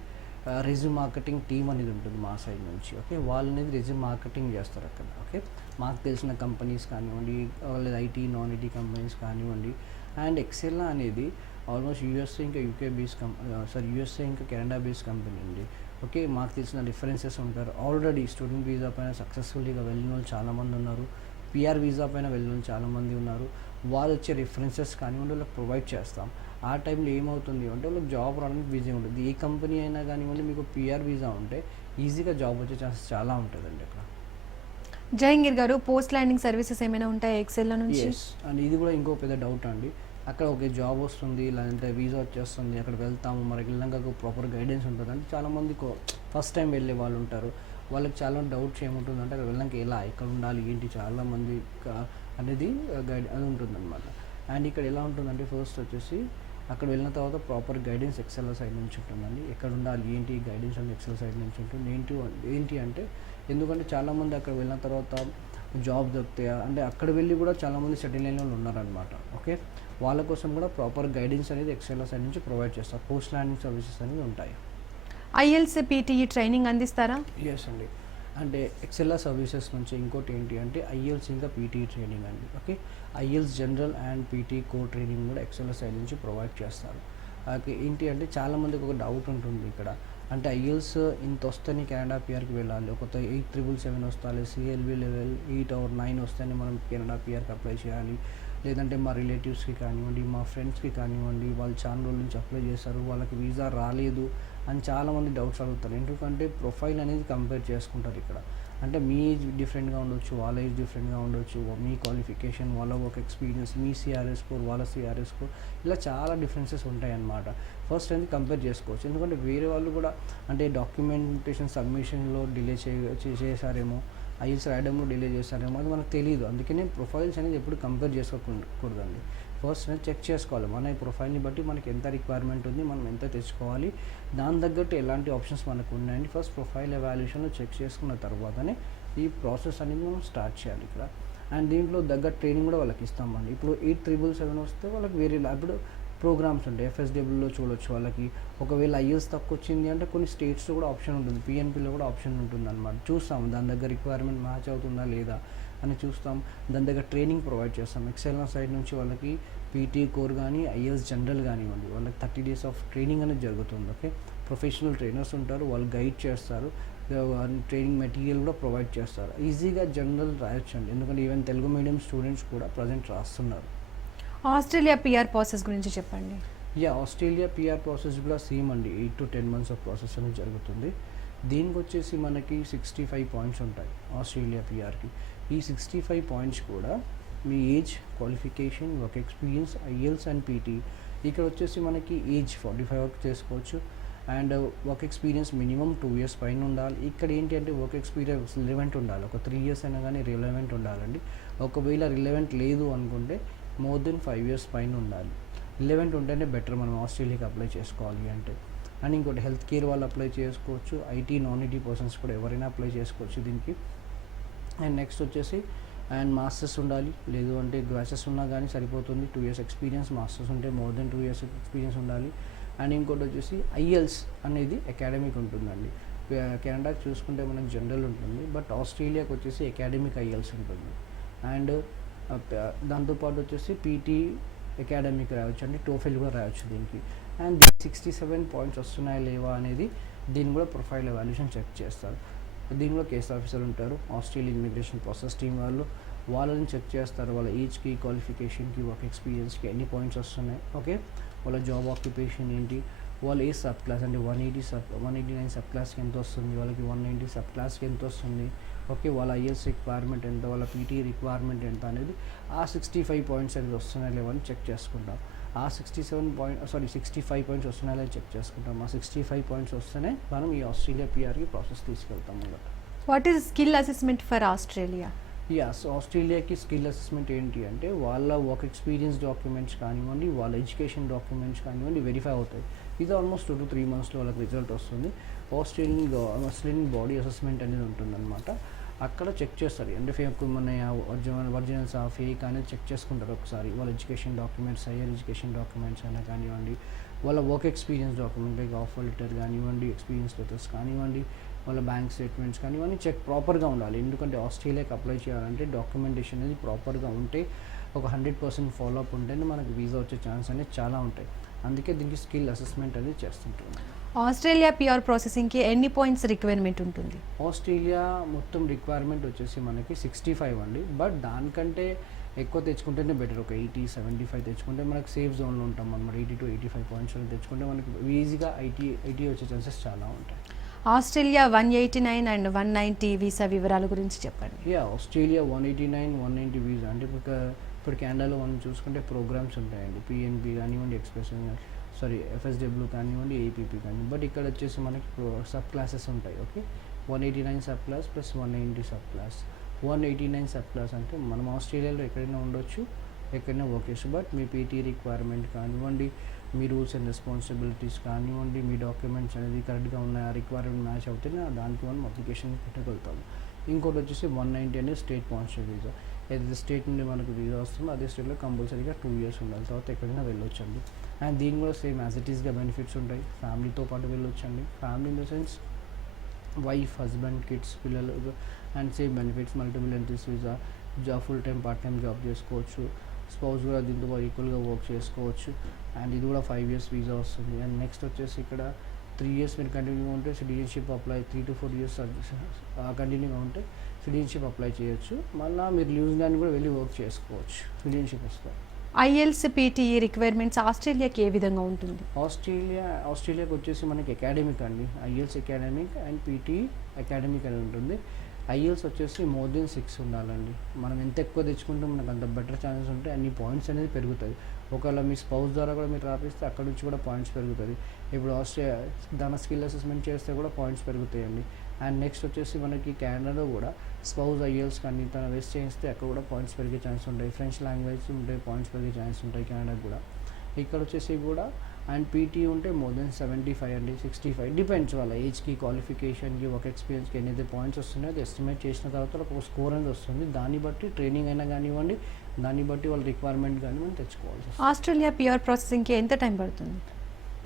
రెజ్యూమ్ మార్కెటింగ్ టీమ్ అనేది ఉంటుంది మా సైడ్ నుంచి. ఓకే, వాళ్ళు అనేది రెజ్యూమ్ మార్కెటింగ్ చేస్తారు అక్కడ. ఓకే, మాకు తెలిసిన కంపెనీస్ కానివ్వండి, లేదా ఐటీ నాన్ ఐటీ కంపెనీస్ కానివ్వండి. అండ్ ఎక్సెల్ అనేది ఆల్మోస్ట్ యూఎస్ఏ ఇంకా యూకే బేస్ యూఎస్ఏ ఇంకా కెనడా బేస్ కంపెనీ అండి. ఓకే, మాకు తెలిసిన రిఫరెన్సెస్ ఉంటారు. ఆల్రెడీ స్టూడెంట్ వీసా పైన సక్సెస్ఫుల్గా వెళ్ళిన వాళ్ళు చాలామంది ఉన్నారు, పిఆర్ వీసా పైన వెళ్ళిన వాళ్ళు చాలామంది ఉన్నారు. వాళ్ళు వచ్చే రిఫరెన్సెస్ కానివ్వండి వాళ్ళకి ప్రొవైడ్ చేస్తాం. ఆ టైంలో ఏమవుతుంది అంటే వాళ్ళకి జాబ్ రావడానికి బిజీ ఉంటుంది. ఏ కంపెనీ అయినా కానివ్వండి మీకు పిఆర్ వీసా ఉంటే ఈజీగా జాబ్ వచ్చే ఛాన్సెస్ చాలా ఉంటుందండి అక్కడ. జహంగీర్ గారు, పోస్ట్ ల్యాండింగ్ సర్వీసెస్ ఏమైనా ఉంటాయి ఎక్సెల్ నుంచి? ఎస్, అండ్ ఇది కూడా ఇంకో పెద్ద డౌట్ అండి. అక్కడ ఒక జాబ్ వస్తుంది లేదంటే వీసా వచ్చేస్తుంది, అక్కడ వెళ్తాము, మనకి వెళ్ళాక ప్రాపర్ గైడెన్స్ ఉంటుంది అంటే చాలామంది ఫస్ట్ టైం వెళ్ళే వాళ్ళు ఉంటారు. వాళ్ళకి చాలా డౌట్స్ ఏముంటుందంటే అక్కడ వెళ్ళాక ఎలా, ఎక్కడ ఉండాలి, ఏంటి, చాలామంది అనేది అది ఉంటుందన్నమాట. అండ్ ఇక్కడ ఎలా ఉంటుందంటే ఫస్ట్ వచ్చేసి అక్కడ వెళ్ళిన తర్వాత ప్రాపర్ గైడెన్స్ ఎక్సెల్ సైడ్ నుంచి ఉంటుందండి. ఎక్కడ ఉండాలి ఏంటి గైడెన్స్ అనేది ఎక్సెల్ సైడ్ నుంచి ఉంటుంది. ఏంటి అంటే ఎందుకంటే చాలామంది అక్కడ వెళ్ళిన తర్వాత జాబ్ దొరుకుతాయా అంటే అక్కడ వెళ్ళి కూడా చాలామంది సెటిల్ అయిన వాళ్ళు ఉన్నారనమాట. ఓకే, వాళ్ళ కోసం కూడా ప్రాపర్ గైడెన్స్ అనేది ఎక్సెల్ సైడ్ నుంచి ప్రొవైడ్ చేస్తారు. పోస్ట్ ల్యాండింగ్ సర్వీసెస్ అనేవి ఉంటాయి. ఐఎల్స్ పీటీఈ ట్రైనింగ్ అందిస్తారా? ఎస్ అండి, అంటే ఎక్సెల్ఆర్ సర్వీసెస్ నుంచి ఇంకోటి ఏంటి అంటే ఐఎల్స్ ఇంకా పీటీ ట్రైనింగ్ అండి. Okay, IELTS general and PT core training కూడా ఎక్సెల్ఆర్ సైడ్ నుంచి ప్రొవైడ్ చేస్తారు. ఏంటి అంటే చాలామందికి ఒక డౌట్ ఉంటుంది ఇక్కడ, అంటే ఐఎల్స్ ఇంత వస్తేనే కెనడా పిఆర్కి వెళ్ళాలి, ఒక 8,777 వస్తాలి, సిఎల్బి లెవెల్ 8 or 9 వస్తేనే మనం కెనడా పిఆర్కి అప్లై చేయాలి, లేదంటే మా రిలేటివ్స్కి కానివ్వండి, మా ఫ్రెండ్స్కి కానివ్వండి, వాళ్ళు చాలా రోజుల నుంచి అప్లై చేస్తారు, వాళ్ళకి వీసా రాలేదు అని చాలామంది డౌట్స్ అడుగుతారు. ఎందుకంటే ప్రొఫైల్ అనేది కంపేర్ చేసుకుంటారు ఇక్కడ. అంటే మీ ఏజ్ డిఫరెంట్గా ఉండొచ్చు, వాళ్ళ ఏజ్ డిఫరెంట్గా ఉండొచ్చు, మీ క్వాలిఫికేషన్, వాళ్ళ వర్క్ ఎక్స్పీరియన్స్, మీ సిఆర్ఎస్ స్కోర్, వాళ్ళ సిఆర్ఎస్ స్కోర్, ఇలా చాలా డిఫరెన్సెస్ ఉంటాయన్నమాట. ఫస్ట్ అనేది కంపేర్ చేసుకోవచ్చు. ఎందుకంటే వేరే వాళ్ళు కూడా అంటే డాక్యుమెంటేషన్ సబ్మిషన్లో డిలే చేశారేమో, ఐఎల్స్ రాయడంలో డిలే చేస్తారేమో అది మనకు తెలియదు. అందుకనే ప్రొఫైల్స్ అనేది ఎప్పుడు కంపేర్ చేసుకోకూడదండి. ఫస్ట్ అనేది చెక్ చేసుకోవాలి మన ప్రొఫైల్ని బట్టి మనకి ఎంత రిక్వైర్మెంట్ ఉంది, మనం ఎంత తెచ్చుకోవాలి, దాని తగ్గట్టు ఎలాంటి ఆప్షన్స్ మనకు ఉన్నాయండి. ఫస్ట్ ప్రొఫైల్ ఎవాల్యుయేషన్లో చెక్ చేసుకున్న తర్వాతనే ఈ ప్రాసెస్ అనేది మనం స్టార్ట్ చేయాలి ఇక్కడ. అండ్ దీంట్లో తగ్గ ట్రైనింగ్ కూడా వాళ్ళకి ఇస్తామండి. ఇప్పుడు 8,777 వస్తే వాళ్ళకి వేరే ఇప్పుడు ప్రోగ్రామ్స్ ఉంటాయి. ఎఫ్ఎస్డబ్ల్యూలో చూడొచ్చు వాళ్ళకి. ఒకవేళ ఐఎల్స్ తక్కువ వచ్చింది అంటే కొన్ని స్టేట్స్లో కూడా ఆప్షన్ ఉంటుంది, పిఎన్పిలో కూడా ఆప్షన్ ఉంటుంది అనమాట. చూస్తాం దాని దగ్గర రిక్వైర్మెంట్ మ్యాచ్ అవుతుందా లేదా అని చూస్తాం. దాని దగ్గర ట్రైనింగ్ ప్రొవైడ్ చేస్తాం. ఎక్సెల్ సైడ్ నుంచి వాళ్ళకి పీటీ కోర్ కానీ ఐఎల్స్ జనరల్ కానివ్వండి వాళ్ళకి 30 days ఆఫ్ ట్రైనింగ్ అనేది జరుగుతుంది. ఓకే, ప్రొఫెషనల్ ట్రైనర్స్ ఉంటారు, వాళ్ళు గైడ్ చేస్తారు, ట్రైనింగ్ మెటీరియల్ కూడా ప్రొవైడ్ చేస్తారు. ఈజీగా జనరల్ రాయొచ్చండి, ఎందుకంటే ఈవెన్ తెలుగు మీడియం స్టూడెంట్స్ కూడా ప్రజెంట్ రాస్తున్నారు. ఆస్ట్రేలియా పిఆర్ ప్రాసెస్ గురించి చెప్పండి. ఆస్ట్రేలియా పిఆర్ ప్రాసెస్ కూడా సేమ్ అండి. 8 to 10 months ఆఫ్ ప్రాసెస్ అనేది జరుగుతుంది. దీనికి వచ్చేసి మనకి 65 points ఉంటాయి ఆస్ట్రేలియా పిఆర్కి. ఈ 65 points కూడా మీ age, qualification, work experience, IELTS and PTE. ఇక్కడ వచ్చేసి మనకి ఏజ్ 45 వరకు చేసుకోవచ్చు. And work experience minimum 2 years పైన ఉండాలి. ఇక్కడ ఏంటి అంటే వర్క్ ఎక్స్పీరియన్స్ రిలవెంట్ ఉండాలి. ఒక 3 years అయినా కానీ రిలవెంట్ ఉండాలండి. ఒకవేళ రిలవెంట్ లేదు అనుకుంటే మోర్ దెన్ 5 years పైన ఉండాలి. రిలవెంట్ ఉంటేనే బెటర్ మనం ఆస్ట్రేలియాకి అప్లై చేసుకోవాలి అంటే. అండ్ ఇంకోటి హెల్త్ కేర్ వాళ్ళు అప్లై చేసుకోవచ్చు, ఐటీ నాన్ ఐటీ పర్సన్స్ కూడా ఎవరైనా అప్లై చేసుకోవచ్చు దీనికి. అండ్ నెక్స్ట్ వచ్చేసి అండ్ మాస్టర్స్ ఉండాలి, లేదు అంటే గ్రాడ్యుయేట్స్ ఉన్నా కానీ సరిపోతుంది. 2 years ఎక్స్పీరియన్స్, మాస్టర్స్ ఉంటే మోర్ దెన్ 2 years ఎక్స్పీరియన్స్ ఉండాలి. అండ్ ఇంకోటి వచ్చేసి ఐఎల్స్ అనేది అకాడమిక్ ఉంటుందండి. కెనడా చూసుకుంటే మనకు జనరల్ ఉంటుంది, బట్ ఆస్ట్రేలియాకి వచ్చేసి అకాడమిక్ ఐఎల్స్ ఉంటుంది. అండ్ దాంతోపాటు వచ్చేసి పీటీ అకాడమిక్ రాయొచ్చు అండి, టోఫెల్ కూడా రాయొచ్చు దీనికి. అండ్ 67 points వస్తున్నాయా లేవా అనేది దీన్ని కూడా ప్రొఫైల్ ఎవాల్యుయేషన్ చెక్ చేస్తారు. దీని కూడా కేస్ ఆఫీసర్ ఉంటారు, ఆస్ట్రేలియన్ ఇమిగ్రేషన్ ప్రాసెస్ టీమ్ వాళ్ళని చెక్ చేస్తారు. వాళ్ళ ఏజ్కి, క్వాలిఫికేషన్కి, వర్క్ ఎక్స్పీరియన్స్కి ఎన్ని పాయింట్స్ వస్తున్నాయి. ఓకే, వాళ్ళ జాబ్ ఆక్యుపేషన్ ఏంటి, వాళ్ళు ఏ సబ్ క్లాస్ అంటే 189 సబ్ క్లాస్కి ఎంత వస్తుంది, వాళ్ళకి 190 సబ్ క్లాస్కి ఎంత వస్తుంది, ఓకే, వాళ్ళ ఐఎల్స్ రిక్వైర్మెంట్ ఎంత, వాళ్ళ పీటీ రిక్వైర్మెంట్ ఎంత అనేది ఆ 65 పాయింట్స్ అనేది వస్తున్నాయి లేవని చెక్ చేసుకుంటాం. ఆ 65 పాయింట్స్ వస్తున్నాయో లేదో చెక్ చేసుకుంటాం. ఆ 65 పాయింట్స్ వస్తేనే మనం ఈ ఆస్ట్రేలియా పిఆర్కి ప్రాసెస్ తీసుకెళ్తాం అన్నమాట. What is skill assessment for Australia? So ఆస్ట్రేలియాకి స్కిల్ అసెస్మెంట్ ఏంటి అంటే వాళ్ళ వర్క్ ఎక్స్పీరియన్స్ డాక్యుమెంట్స్ కానివ్వండి, వాళ్ళ ఎడ్యుకేషన్ డాక్యుమెంట్స్ కానివ్వండి వెరిఫై అవుతాయి. ఇది ఆల్మోస్ట్ 2 to 3 monthsలో వాళ్ళకి రిజల్ట్ వస్తుంది. ఆస్ట్రేలియన్ బాడీ అసెస్మెంట్ అనేది ఉంటుందన్నమాట. అక్కడ చెక్ చేస్తారు అంటే ఫేక్ మన ఒరిజినల్స్ ఫేక్ అనేది చెక్ చేసుకుంటారు ఒకసారి. వాళ్ళ education documents, higher education documents అయినా కానివ్వండి, వాళ్ళ work experience document like offer letter కానివ్వండి, ఎక్స్పీరియన్స్ లెటర్స్ కానివ్వండి, వాళ్ళ బ్యాంక్ స్టేట్మెంట్స్ కానీ ఇవన్నీ చెక్ ప్రాపర్గా ఉండాలి. ఎందుకంటే ఆస్ట్రేలియాకి అప్లై చేయాలంటే డాక్యుమెంటేషన్ అనేది ప్రాపర్గా ఉంటే, ఒక 100% ఫాలోఅప్ ఉంటేనే మనకి వీసా వచ్చే ఛాన్స్ అనేది చాలా ఉంటాయి. అందుకే దీనికి స్కిల్ అసెస్మెంట్ అనేది చేస్తుంటాం. ఆస్ట్రేలియా పిఆర్ ప్రాసెసింగ్కి ఎన్ని పాయింట్స్ రిక్వైర్మెంట్ ఉంటుంది? ఆస్ట్రేలియా మొత్తం రిక్వైర్మెంట్ వచ్చేసి మనకి 65 అండి. బట్ దానికంటే ఎక్కువ తెచ్చుకుంటేనే బెటర్. ఒక 80-75 తెచ్చుకుంటే మనకి సేఫ్ జోన్లో ఉంటాం అన్నమాట. 80 to 85 పాయింట్స్ తెచ్చుకుంటే మనకి ఈజీగా 80 వచ్చే ఛాన్సెస్ చాలా ఉంటాయి. ఆస్ట్రేలియా 189 అండ్ 190 వీసా వివరాల గురించి చెప్పండి. ఆస్ట్రేలియా 189, 190 వీసా అంటే ఇప్పుడు కెనడాలో మనం చూసుకుంటే ప్రోగ్రామ్స్ ఉంటాయండి. పిఎన్పి కానివ్వండి, ఎఫ్ఎస్డబ్ల్యూ కానివ్వండి, ఏపీపీ కానివ్వండి. బట్ ఇక్కడ వచ్చేసి మనకి సబ్ క్లాసెస్ ఉంటాయి. Okay, 189 sub class plus 190 sub class. 189 sub class అంటే మనం ఆస్ట్రేలియాలో ఎక్కడైనా ఉండొచ్చు, ఎక్కడైనా వర్క్ చేయొచ్చు. బట్ మీ పీటీ రిక్వైర్మెంట్ కానివ్వండి, మీ రూల్స్ అండ్ రెస్పాన్సిబిలిటీస్ కానివ్వండి, మీ డాక్యుమెంట్స్ అనేది కరెక్ట్గా ఉన్నాయా, రిక్వైర్మెంట్ మ్యాచ్ అవుతేనే దానికి మనం అప్లికేషన్ పెట్టగలుగుతాము. ఇంకోటి వచ్చేసి 190 అనేది స్టేట్ స్పాన్సర్డ్ వీసా. ఏదైతే స్టేట్ నుండి మనకు వీసా వస్తుందో అదే స్టేట్లో కంపల్సరీగా 2 years ఉండాలి. తర్వాత ఎక్కడైనా వెళ్ళొచ్చండి. అండ్ దీని కూడా సేమ్ యాజ్ ఇట్ ఈస్గా బెనిఫిట్స్ ఉంటాయి. ఫ్యామిలీతో పాటు వెళ్ళొచ్చండి. Family in the sense wife, husband, kids, పిల్లలు and same benefits. Multiple entries visa, full time part time job చేసుకోవచ్చు. స్పౌస్ కూడా దీంతో ఈక్వల్గా వర్క్ చేసుకోవచ్చు. అండ్ ఇది కూడా 5 years వీసా వస్తుంది. అండ్ నెక్స్ట్ వచ్చేసి ఇక్కడ 3 years మీరు కంటిన్యూగా ఉంటే సిటిజన్షిప్ అప్లై, 3 to 4 years కంటిన్యూగా ఉంటే సిటిజన్షిప్ అప్లై చేయొచ్చు. మళ్ళీ మీరు న్యూజిలాండ్ కూడా వెళ్ళి వర్క్ చేసుకోవచ్చు సిటిజన్షిప్ వస్తే. ఐఎల్స్ పీటీఈ రిక్వైర్మెంట్స్ ఆస్ట్రేలియాకి ఏ విధంగా ఉంటుంది? ఆస్ట్రేలియాకి వచ్చేసి మనకి అకాడమిక్ అండి. IELTS academic and PT academic అని ఉంటుంది. ఐఎల్స్ వచ్చేసి మోర్ దెన్ 6 ఉండాలండి. మనం ఎంత ఎక్కువ తెచ్చుకుంటే మనకు అంత బెటర్ ఛాన్సెస్ ఉంటాయి. అన్ని పాయింట్స్ అనేది పెరుగుతాయి. ఒకవేళ మీ స్పౌస్ ద్వారా కూడా మీరు రాపిస్తే అక్కడ నుంచి కూడా పాయింట్స్ పెరుగుతుంది. ఇప్పుడు దాని స్కిల్ అసెస్మెంట్ చేస్తే కూడా పాయింట్స్ పెరుగుతాయండి. అండ్ నెక్స్ట్ వచ్చేసి మనకి కెనడాలో కూడా స్పౌస్ ఐఎల్స్ కానీ తన వేస్ట్ చేస్తే అక్కడ కూడా పాయింట్స్ పెరిగే ఛాన్స్ ఉంటాయి. ఫ్రెంచ్ లాంగ్వేజ్ ఉంటే పాయింట్స్ పెరిగే ఛాన్స్ ఉంటాయి కెనడాకి కూడా. ఇక్కడ వచ్చేసి కూడా అండ్ పీటీ ఉంటే మోర్ దెన్ 75 అండి, 65 డిపెండ్స్ వాళ్ళ ఏజ్కి, క్వాలిఫికేషన్కి, వర్క్ ఎక్స్పీరియన్స్కి ఎన్నైతే పాయింట్స్ వస్తున్నాయో అది ఎస్టిమేట్ చేసిన తర్వాత ఒక స్కోర్ అనేది వస్తుంది. దాన్ని బట్టి ట్రైనింగ్ అయినా కానివ్వండి, దాన్ని బట్టి వాళ్ళ రిక్వైర్మెంట్ కానీ మనం తెచ్చుకోవాల్సి వస్తుంది. ఆస్ట్రేలియా పిఆర్ ప్రాసెసింగ్కి ఎంత టైం పడుతుంది?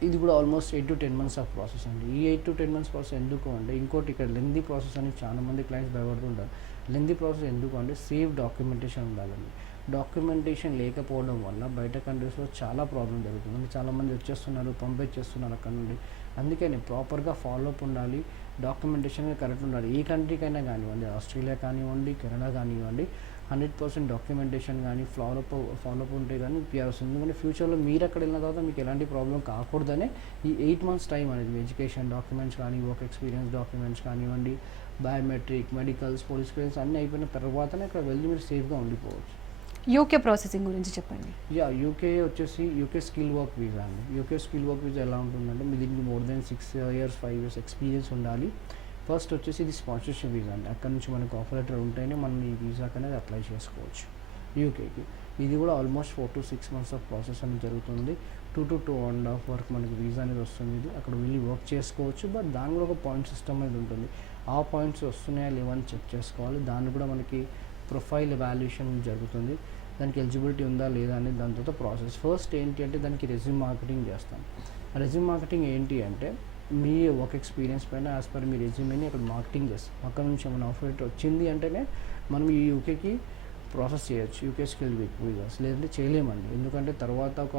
ఇది కూడా almost 8 to 10 months of process అండి. ఈ 8 to 10 months ప్రాసెస్ ఎందుకు అంటే ఇంకోటి ఇక్కడ లెందీ ప్రాసెస్ అని చాలా మంది క్లయింట్స్ భయపడుతుంటారు. లెందీ ప్రాసెస్ ఎందుకు అంటే సేఫ్ డాక్యుమెంటేషన్ ఉండాలండి. డాక్యుమెంటేషన్ లేకపోవడం వల్ల బయట కంట్రీస్లో చాలా ప్రాబ్లం జరుగుతుంది. చాలామంది వచ్చేస్తున్నారు, పంపించేస్తున్నారు అక్కడ నుండి. అందుకని ప్రాపర్గా ఫాలోఅప్ ఉండాలి, డాక్యుమెంటేషన్ కరెక్ట్ ఉండాలి. ఏ కంట్రీకైనా కానివ్వండి, ఆస్ట్రేలియా కానివ్వండి, కెనడా కానివ్వండి, 100% డాక్యుమెంటేషన్ కానీ ఫాలోఅప్ ఉంటే కానీ పిఆర్ వస్తుంది. ఎందుకంటే ఫ్యూచర్లో మీరు అక్కడ వెళ్ళిన తర్వాత మీకు ఎలాంటి ప్రాబ్లం కాకూడదనే ఈ 8 months టైం అనేది ఎడ్యుకేషన్ డాక్యుమెంట్స్ కానీ, వర్క్ ఎక్స్పీరియన్స్ డాక్యుమెంట్స్ కానివ్వండి, బయోమెట్రిక్, మెడికల్స్, పోలీస్ క్లియరెన్స్ అన్నీ అయిపోయిన తర్వాతనే ఇక్కడ వెళ్ళి మీరు సేఫ్గా ఉండిపోవచ్చు. యూకే ప్రాసెసింగ్ గురించి చెప్పండి. యూకే వచ్చేసి యూకే స్కిల్ వర్క్ వీసా అండి. యూకే స్కిల్ వర్క్ వీసా ఎలా ఉంటుందంటే మీ దీనికి more than 6 years 5 years experience ఉండాలి. ఫస్ట్ వచ్చేసి ఇది స్పాన్సర్షిప్ వీసా అండి. అక్కడ నుంచి మనకు ఆఫర్ లెటర్ ఉంటేనే మనం ఈ వీసాకి అనేది అప్లై చేసుకోవచ్చు యూకేకి. ఇది కూడా almost 4 to 6 months of process అనేది జరుగుతుంది. 2 to 2.5 వరకు మనకి వీసా అనేది వస్తుంది. ఇది అక్కడ వెళ్ళి వర్క్ చేసుకోవచ్చు. బట్ దాని కూడా ఒక పాయింట్ సిస్టమ్ అనేది ఉంటుంది. ఆ పాయింట్స్ వస్తున్నాయా లేవని చెక్ చేసుకోవాలి. దాన్ని కూడా మనకి ప్రొఫైల్ ఎవాల్యుయేషన్ జరుగుతుంది. దానికి ఎలిజిబిలిటీ ఉందా లేదా అనేది దాని తర్వాత ప్రాసెస్. ఫస్ట్ ఏంటి అంటే దానికి రెజ్యూమ్ మార్కెటింగ్ చేస్తాం. రెజ్యూమ్ మార్కెటింగ్ ఏంటి అంటే మీ వర్క్ ఎక్స్పీరియన్స్ పైన యాజ్ పర్ మీ రెజ్యూమ్ని అక్కడ మార్కెటింగ్ చేస్తాం. అక్కడ నుంచి ఏమైనా ఆఫర్ లెటర్ వచ్చింది అంటేనే మనం ఈ యూకేకి ప్రాసెస్ చేయొచ్చు. యూకే స్కిల్ వీసాస్ లేదంటే చేయలేమండి. ఎందుకంటే తర్వాత ఒక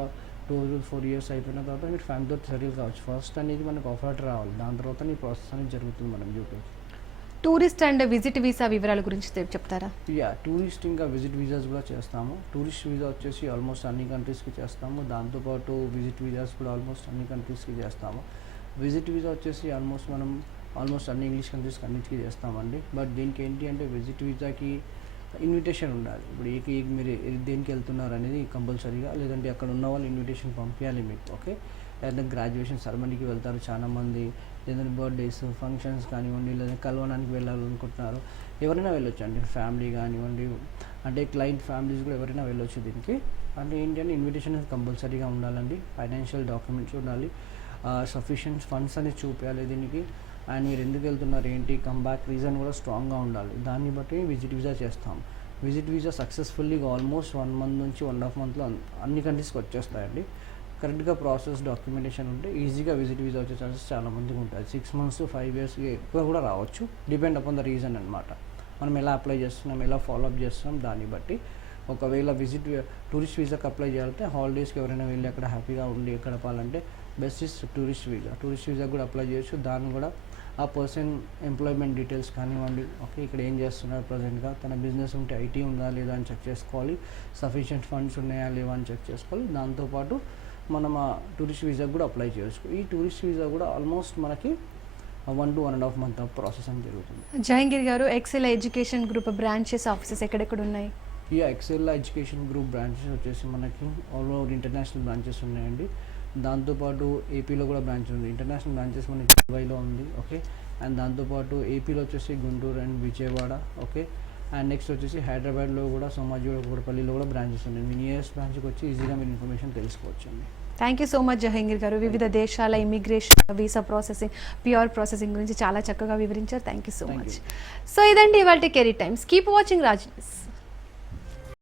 2 to 4 years అయిపోయిన తర్వాత మీరు ఫ్యామిలీతో సెటిల్ కావచ్చు. ఫస్ట్ అనేది మనకు ఆఫర్ లెటర్ రావాలి. దాని తర్వాత ఈ ప్రాసెస్ అనేది జరుగుతుంది మనం యూకేకి. టూరిస్ట్ అండ్ విజిట్ వీసా వివరాల గురించి చెప్తారా? టూరిస్ట్ ఇంకా విజిట్ వీసాస్ కూడా చేస్తాము. టూరిస్ట్ వీసా వచ్చేసి ఆల్మోస్ట్ అన్ని కంట్రీస్కి చేస్తాము. దాంతోపాటు విజిట్ వీసాస్ కూడా ఆల్మోస్ట్ అన్ని కంట్రీస్కి చేస్తాము. విజిట్ వీసా వచ్చేసి ఆల్మోస్ట్ మనం ఆల్మోస్ట్ అన్ని ఇంగ్లీష్ కంట్రీస్ అన్నిటికీ చేస్తామండి. బట్ దీనికి ఏంటి అంటే విజిట్ వీసాకి ఇన్విటేషన్ ఉండాలి. ఇప్పుడు మీరు దేనికి వెళ్తున్నారు అనేది కంపల్సరీగా, లేదంటే అక్కడ ఉన్న వాళ్ళు ఇన్విటేషన్ పంపించాలి మీకు. ఓకే, లేదంటే గ్రాడ్యుయేషన్ సెరమనీకి వెళ్తారు చాలామంది, లేదంటే బర్త్డేస్ ఫంక్షన్స్ కానివ్వండి, లేదంటే కలవడానికి వెళ్ళాలనుకుంటున్నారు, ఎవరైనా వెళ్ళొచ్చు అండి. ఫ్యామిలీ కానివ్వండి, అంటే క్లయింట్ ఫ్యామిలీస్ కూడా ఎవరైనా వెళ్ళొచ్చు దీనికి. అంటే ఏంటంటే ఇన్విటేషన్ కంపల్సరీగా ఉండాలండి. ఫైనాన్షియల్ డాక్యుమెంట్స్ ఉండాలి, సఫిషియెంట్ ఫండ్స్ అనేది చూపించాలి దీనికి. అండ్ మీరు ఎందుకు వెళ్తున్నారు ఏంటి, కమ్బ్యాక్ రీజన్ కూడా స్ట్రాంగ్గా ఉండాలి. దాన్ని బట్టి విజిట్ వీసా చేస్తాం. విజిట్ వీసా సక్సెస్ఫుల్లీగా ఆల్మోస్ట్ 1 month నుంచి 1.5 monthలో అన్ని కంట్రీస్కి వచ్చేస్తాయండి. కరెక్ట్గా ప్రాసెస్ డాక్యుమెంటేషన్ ఉంటే ఈజీగా విజిట్ వీసా వచ్చే ఛాన్సెస్ చాలా మందికి ఉంటుంది. 6 months to 5 years ఎక్కువ కూడా రావచ్చు, డిపెండ్ అపాన్ ద రీజన్ అనమాట. మనం ఎలా అప్లై చేస్తున్నాం, ఎలా ఫాలోఅప్ చేస్తున్నాం దాన్ని బట్టి. ఒకవేళ టూరిస్ట్ వీసాకి అప్లై చేయాలంటే హాలిడేస్కి ఎవరైనా వెళ్ళి అక్కడ హ్యాపీగా ఉండి గడపాలంటే బెస్ట్ ఇస్ టూరిస్ట్ వీసా కూడా అప్లై చేయొచ్చు. దాన్ని కూడా ఆ పర్సన్ ఎంప్లాయ్మెంట్ డీటెయిల్స్ కానివ్వండి, ఓకే ఇక్కడ ఏం చేస్తున్నారు ప్రజెంట్గా, తన బిజినెస్ ఉంటే ఐటీ ఉందా లేదా అని చెక్ చేసుకోవాలి, సఫిషియెంట్ ఫండ్స్ ఉన్నాయా లేవా అని చెక్ చేసుకోవాలి. దాంతోపాటు మనం ఆ టూరిస్ట్ వీసా కూడా అప్లై చేయొచ్చు. ఈ టూరిస్ట్ వీసా కూడా ఆల్మోస్ట్ మనకి 1 to 1.5 month ప్రాసెస్ అని జరుగుతుంది. జహంగీర్ గారు, Excel education group branches offices ఎక్కడెక్కడ ఉన్నాయి? ఈ ఎక్సెల్ ఎడ్యుకేషన్ గ్రూప్ బ్రాంచెస్ వచ్చేసి మనకి ఆల్ ఓవర్ ఇంటర్నేషనల్ బ్రాంచెస్ ఉన్నాయండి. దాంతోపాటు ఏపీలో కూడా బ్రాంచ్ ఉంది. ఇంటర్నేషనల్ బ్రాంచెస్ మనకి ముంబైలో ఉంది. ఓకే, అండ్ దాంతోపాటు ఏపీలో వచ్చేసి Guntur and Vijayawada. Okay, and next వచ్చేసి హైదరాబాద్లో కూడా సోమాజిగూడ కూకట్పల్లిలో కూడా బ్రాంచెస్ ఉన్నాయి. మీ నియరెస్ట్ బ్రాంచ్కి వచ్చి ఈజీగా మీరు ఇన్ఫర్మేషన్ తెలుసుకోవచ్చు అండి. Thank you so much Jahangir గారు. వివిధ దేశాల immigration, visa processing, pure processing గురించి చాలా చక్కగా వివరించారు. Thank you so much. So ఇదండి ఇవాళ career times. Keep watching Raj news.